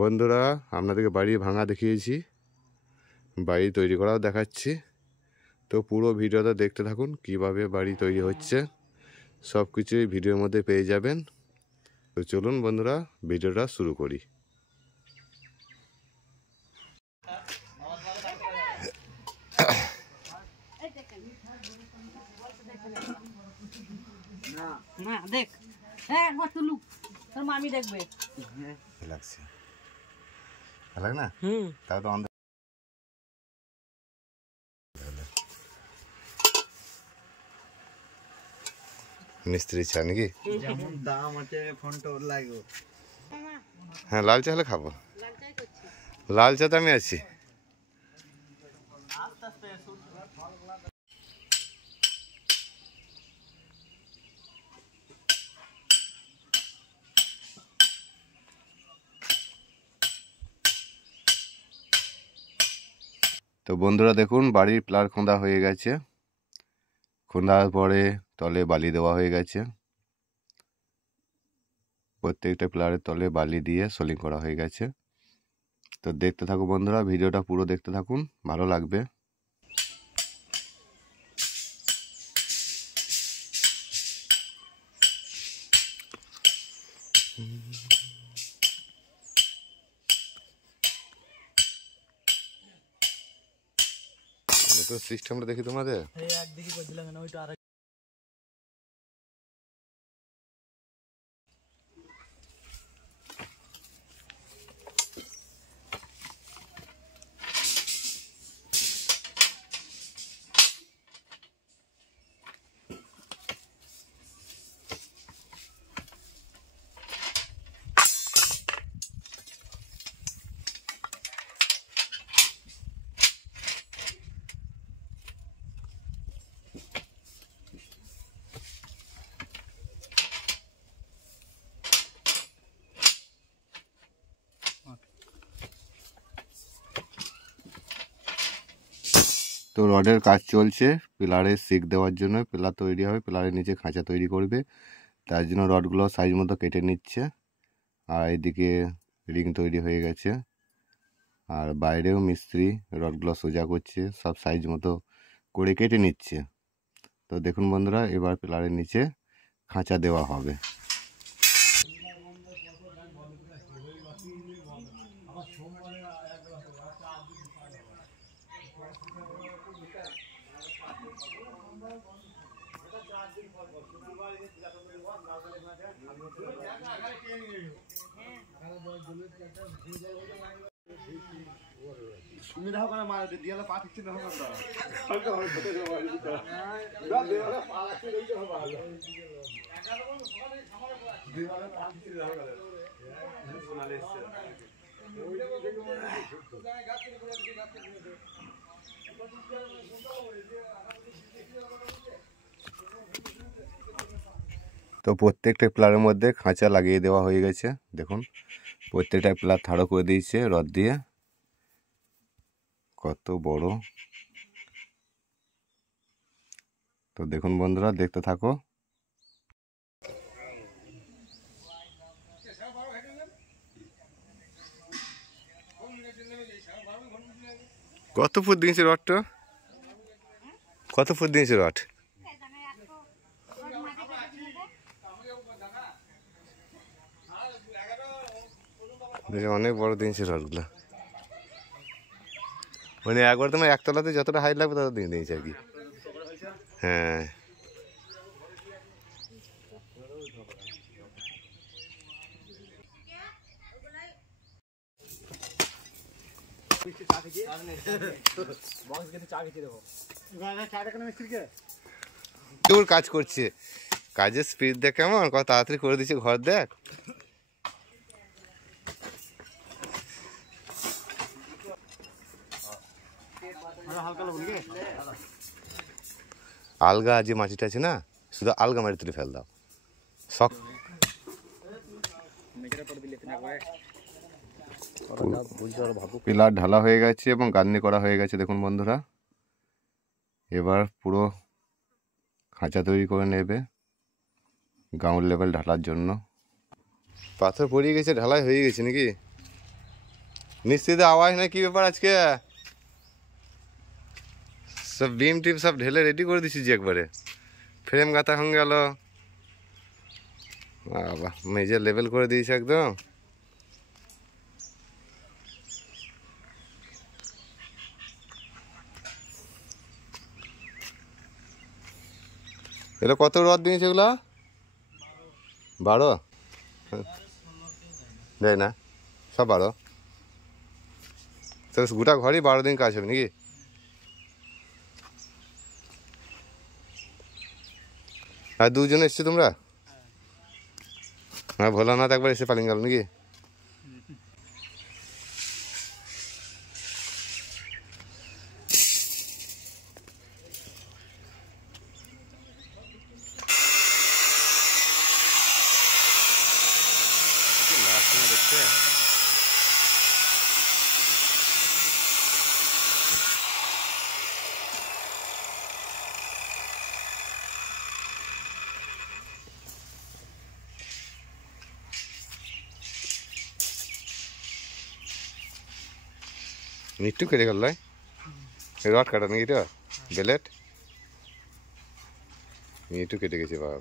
বন্ধুরা, আপনাদেরকে বাড়ি ভাঙা দেখিয়েছি, বাড়ি তৈরি করাও দেখাচ্ছি। তো পুরো ভিডিওটা দেখতে থাকুন, কিভাবে বাড়ি তৈরি হচ্ছে সব কিছুই ভিডিওর মধ্যে পেয়ে যাবেন। তো চলুন বন্ধুরা, ভিডিওটা শুরু করি। না দেখ, একবার তুলুক, তোর মামি দেখবে। লাগছে ভালো না? তাও তো মিস্ত্রি চা নাকি? যেমন দাম আছে ফোনটা ওর লাগবে। হ্যাঁ, লাল চা হলে খাবো। লাল চা তো আমি আছি। তো বন্ধুরা দেখুন, বাড়ির প্লার খোঁদা হয়ে গেছে। খোঁদার পরে তলে বালি দেওয়া হয়ে গেছে। প্রত্যেকটা প্লারের তলে বালি দিয়ে সোলিং করা হয়ে গেছে। তো দেখতে থাকুন বন্ধুরা, ভিডিওটা পুরো দেখতে থাকুন, ভালো লাগবে। তো সিস্টেমটা দেখি তোমাদের। একদিকে করছিলাম না, ওইটা আরেক। তো রডের কাজ চলছে, পিলারের শিক দেওয়ার জন্য। পিলার তৈরি হবে, পিলারের নিচে খাঁচা তৈরি করবে, তার জন্য রডগুলো সাইজ মতো কেটে নিচ্ছে। আর এদিকে রিং তৈরি হয়ে গেছে, আর বাইরেও মিস্ত্রি রডগুলো সোজা করছে, সব সাইজ মতো করে কেটে নিচ্ছে। তো দেখুন বন্ধুরা, এবার পিলারের নিচে খাঁচা দেওয়া হবে। সুবিধা হবে না, মারা দিয়ালে পা ঠিকছে না হবে না। তো প্রত্যেকটা পিলারের মধ্যে খাঁচা লাগিয়ে দেওয়া হয়ে গেছে। দেখুন, প্রত্যেকটা পিলার ঠাড়ো করে দিয়েছে রড দিয়ে। কত বড়! তো দেখুন বন্ধুরা, দেখতে থাকো। কত ফুট দিয়েছে রডটা? কত ফুট দিয়েছে রড? অনেক বড় দিয়েছে রডগুলো। মানে একবার তোমার একতলাতে যতটা হাইট লাগবে তত দিয়ে দিয়েছে আর কি। হ্যাঁ, তোর কাজ করছে, কাজের স্পিড দেখ কেমন, কত তাড়াতাড়ি করে দিচ্ছে ঘর দেখ। আলগা যে মাটিটা আছে না, শুধু আলগা মাটি তুলে ফেল দাও শখ। পিলার ঢালা হয়ে গেছে এবং গাঁথনি করা হয়ে গেছে। দেখুন বন্ধুরা, এবার পুরো খাঁচা তৈরি করে নেবে গ্রাউন্ড লেভেল ঢালার জন্য। পাথর পড়িয়ে গেছে, ঢালাই হয়ে গেছে নাকি? নিশ্চিত আওয়াজ না, কি ব্যাপার আজকে? সব বিম টিম সব ঢেলে রেডি করে দিছি যে একবারে ফ্রেম গাঁথা হয়ে গেল। বাবা মেজর লেভেল করে দিয়েছে একদম। এটা কত রড দিয়েছে এগুলা? 12 দেয় না, সব 12। তো গোটা ঘরই 12 দিন কাজ হবে নাকি? আর দুজন এসছো তোমরা? হ্যাঁ, ভোলানাথ একবার এসে পালিয়ে গেল নাকি? দেখছে মিট্টু কেটে গেল রড কাটা নাকি? এটা বেলেট মিট্টু কেটে গেছে বাবা।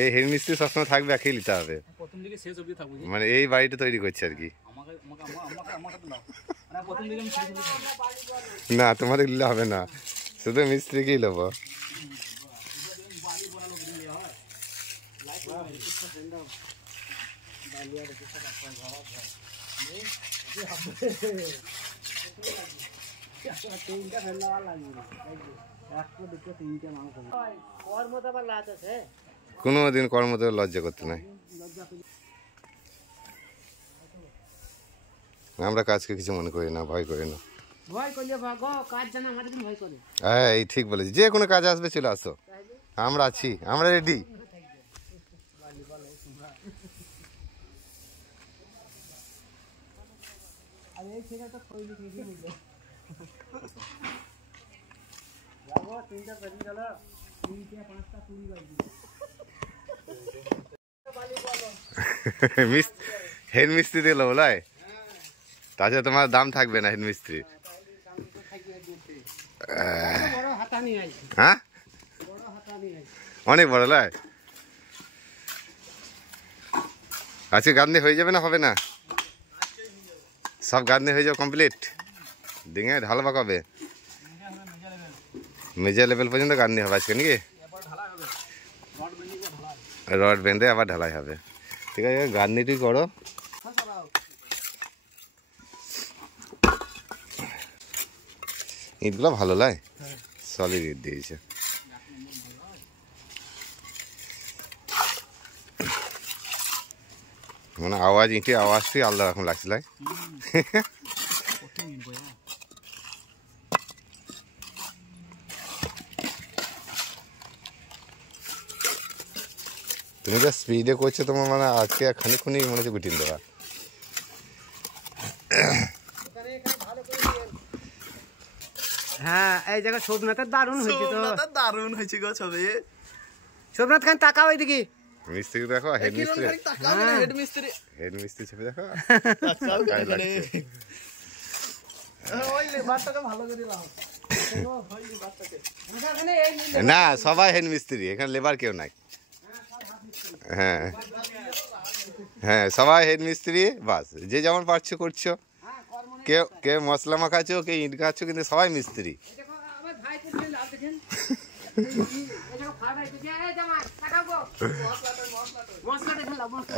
এই হেড মিস্ত্রি সবসময় থাকবে, একেই নিতে হবে প্রথম দিকে শেষ অবধি থাকবো। মানে এই বাড়িটা তৈরি করছে আর কি। না তোমাদের নিলে হবে না, শুধু মিস্ত্রিকেই নেবো। কোনোদিন কর্মতে লজ্জা করতে নাই। আমরা কাজকে কিছু মনে করি না, ভয় করি না। হ্যাঁ এই ঠিক বলেছি, যে কোনো কাজ আসবে চলে আসো, আমরা আছি, আমরা রেডি। হেড মিস্ত্রি দিল বলাই, তাছাড়া তোমার দাম থাকবে না হেড মিস্ত্রির। হ্যাঁ অনেক বড় লাই। আজকে গাঁথনি হয়ে যাবে না হবে না? সব গাঁথনি হয়ে যাবে কমপ্লিট। ডিঙে ঢালবা কবে? মেজর লেভেল পর্যন্ত গাঁথনি হবে আজকে নাকি? রড বেঁধে আবার ঢালাই হবে। ঠিক আছে গাঁথনিটি করো। ইটগুলো ভালো লাই, সলিড ইট দিয়েছে। মানে আওয়াজ ইটের আওয়াজটি আলাদা রকম লাগছিল। তুমি যা স্পিডে করছো তোমার মানে আজকে খানিক্ষণই মনে হচ্ছে গুটিন দেওয়া। হ্যাঁ এই জায়গা সোমনাথের দারুণ হয়েছে তো, দারুণ হয়েছে গো ছবি। সোমনাথ খান তাকাও এদিকে। মিস্ত্রি দেখো, হেড মিস্ত্রি, হেড মিস্ত্রি, হেড মিস্ত্রি ছবি দেখো। ওই লেবারটাকে ভালো করে দাও। না সবাই হেড মিস্ত্রি, এখানে লেবার কেউ নাই। হ্যাঁ হ্যাঁ সবাই হেড মিস্ত্রি, বাস যে যেমন পারছো করছো। কেউ কেউ মশলা মাখাচ্ছো, কেউ ইট গাচ্ছো, কিন্তু সবাই মিস্ত্রি।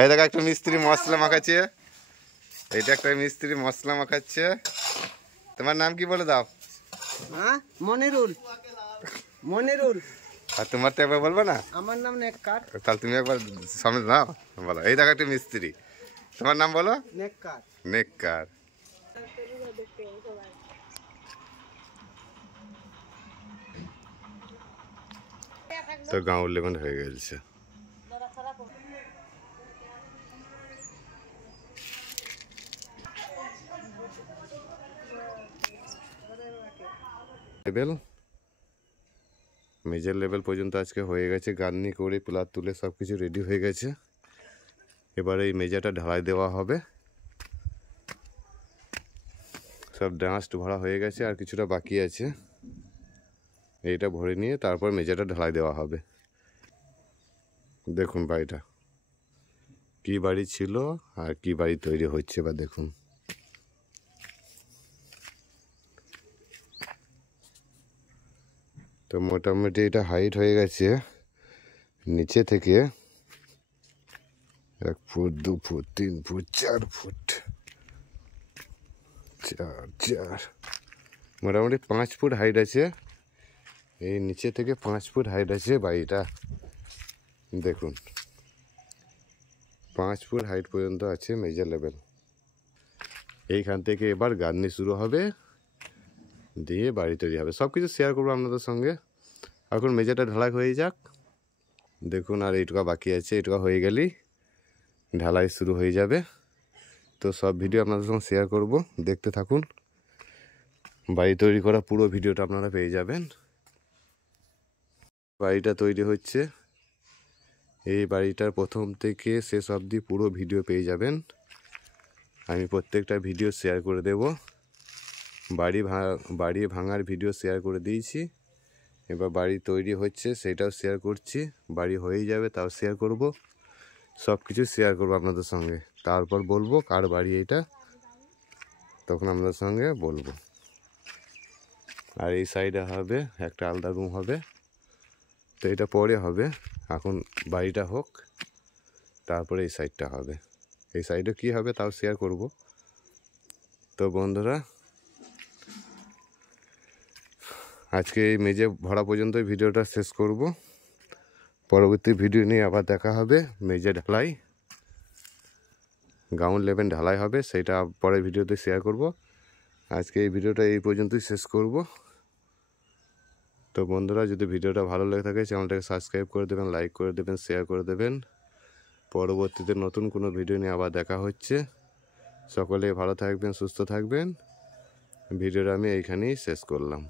এই দেখো একটা মিস্ত্রি মশলা মাখাচ্ছে, এইটা একটা মিস্ত্রি মশলা মাখাচ্ছে। তোমার নাম কি বলে দাও? হ্যাঁ মনিরুল, মনিরুল। আর তোমার তো একবার বলবে না? আমার নাম নেককার। তাহলে তুমি একবার সামনে নাও, বলো। এই দেখো একটা মিস্ত্রি, তোমার নাম বলো? নেককার। নেককার। তো গাঁও লেভেল হয়ে গেছে। লেভেল মেজর লেভেল পর্যন্ত আজকে হয়ে গেছে, গার্নি করে পিলার তুলে সব কিছু রেডি হয়ে গেছে। এবার এই মেজাটা ঢালাই দেওয়া হবে। সব ডাস্ট ভরা হয়ে গেছে, আর কিছুটা বাকি আছে। এইটা ভরে নিয়ে তারপর মেজাটা ঢালাই দেওয়া হবে। দেখুন বাড়িটা কি বাড়ি ছিল আর কি বাড়ি তৈরি হচ্ছে বা দেখুন। তো মোটামুটি এটা হাইট হয়ে গেছে নিচে থেকে 1 ফুট 2 ফুট 3 ফুট 4 ফুট 4 মোটামুটি 5 ফুট হাইট আছে। এই নিচে থেকে 5 ফুট হাইট আছে বাড়িটা। দেখুন 5 ফুট হাইট পর্যন্ত আছে মেজর লেভেল। এইখান থেকে এবার গার্নি শুরু হবে, দিয়ে বাড়ি তৈরি হবে। সব কিছু শেয়ার করবো আপনাদের সঙ্গে। এখন মেজারটা ঢালাই হয়ে যাক। দেখুন আর এইটুকা বাকি আছে, এইটুকা হয়ে গেলেই ঢালাই শুরু হয়ে যাবে। তো সব ভিডিও আপনাদের সঙ্গে শেয়ার করব, দেখতে থাকুন। বাড়ি তৈরি করা পুরো ভিডিওটা আপনারা পেয়ে যাবেন। বাড়িটা তৈরি হচ্ছে, এই বাড়িটার প্রথম থেকে শেষ অবধি পুরো ভিডিও পেয়ে যাবেন। আমি প্রত্যেকটা ভিডিও শেয়ার করে দেব। বাড়ি ভাঙার ভিডিও শেয়ার করে দিয়েছি, এবার বাড়ি তৈরি হচ্ছে সেটাও শেয়ার করছি। বাড়ি হয়েই যাবে তাও শেয়ার করব। সব কিছু শেয়ার করবো আপনাদের সঙ্গে। তারপর বলবো কার বাড়ি এটা, তখন আপনাদের সঙ্গে বলবো। আর এই সাইডে হবে একটা আলাদা রুম হবে, তো এটা পরে হবে। এখন বাড়িটা হোক, তারপরে এই সাইডটা হবে। এই সাইডে কি হবে তাও শেয়ার করব। তো বন্ধুরা আজকে এই মেজে ভরা পর্যন্ত ভিডিওটা শেষ করব। পরবর্তী ভিডিও নিয়ে আবার দেখা হবে। মেজে ঢালাই, গ্রাউন্ড লেভেল ঢালাই হবে, সেটা পরের ভিডিওতে শেয়ার করব। আজকে এই ভিডিওটা এই পর্যন্তই শেষ করব। তো বন্ধুরা যদি ভিডিওটা ভালো লেগে থাকে চ্যানেলটাকে সাবস্ক্রাইব করে দেবেন, লাইক করে দেবেন, শেয়ার করে দেবেন। পরবর্তীতে নতুন কোনো ভিডিও নিয়ে আবার দেখা হচ্ছে। সকলে ভালো থাকবেন, সুস্থ থাকবেন। ভিডিওটা আমি এইখানেই শেষ করলাম।